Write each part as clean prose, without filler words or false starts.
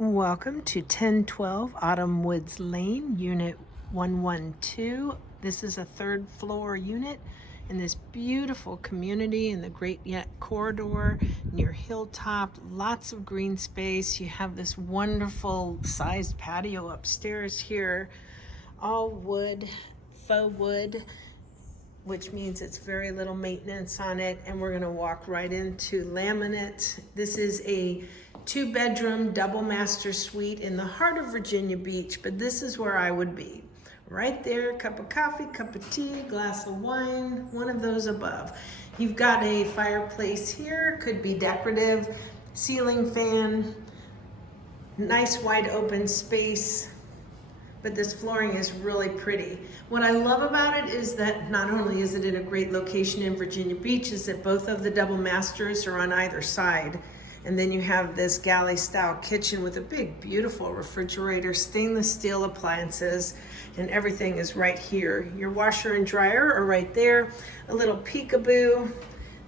Welcome to 1012 Autumn Woods Lane, Unit 112. This is a third floor unit in this beautiful community in the Great Yet Corridor near Hilltop. Lots of green space. You have this wonderful sized patio upstairs here, all wood, faux wood, which means it's very little maintenance on it. And we're gonna walk right into laminate. This is a 2-bedroom double master suite in the heart of Virginia Beach, but this is where I would be. Right there, cup of coffee, cup of tea, glass of wine, one of those above. You've got a fireplace here, could be decorative, ceiling fan, nice wide open space, but this flooring is really pretty. What I love about it is that not only is it in a great location in Virginia Beach, is that both of the double masters are on either side. And then you have this galley style kitchen with a big, beautiful refrigerator, stainless steel appliances, and everything is right here. Your washer and dryer are right there. A little peekaboo.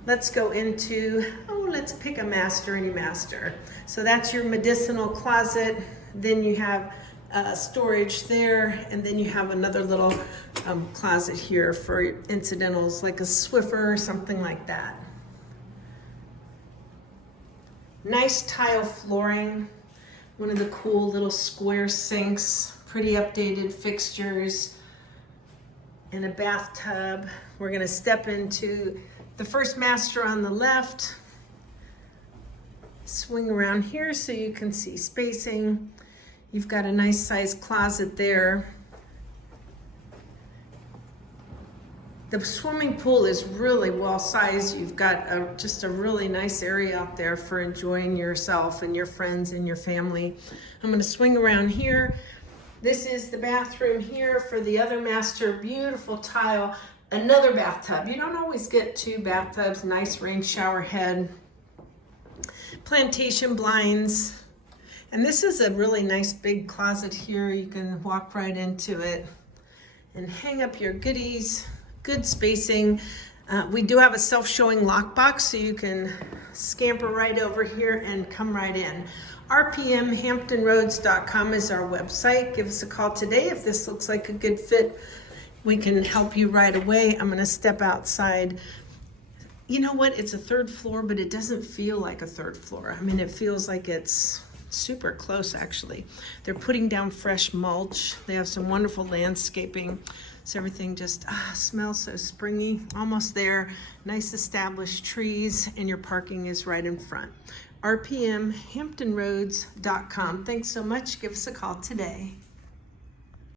Let's go into, let's pick a master, any master. So that's your medicinal closet. Then you have storage there, and then you have another little closet here for incidentals like a Swiffer or something like that. Nice tile flooring, one of the cool little square sinks, pretty updated fixtures, and a bathtub. We're gonna step into the first master on the left, swing around here so you can see spacing. You've got a nice sized closet there. The swimming pool is really well sized. You've got just a really nice area out there for enjoying yourself and your friends and your family. I'm gonna swing around here. This is the bathroom here for the other master, beautiful tile, another bathtub. You don't always get 2 bathtubs, nice rain shower head, plantation blinds. And this is a really nice big closet here. You can walk right into it and hang up your goodies. Good spacing. We do have a self-showing lockbox, so you can scamper right over here and come right in. rpmhamptonroads.com is our website. Give us a call today if this looks like a good fit. We can help you right away. I'm gonna step outside. You know what? It's a 3rd floor, but it doesn't feel like a 3rd floor. I mean, it feels like it's super close, actually. They're putting down fresh mulch. They have some wonderful landscaping. So everything just smells so springy. Almost there. Nice established trees, and your parking is right in front. rpmhamptonroads.com. Thanks so much. Give us a call today.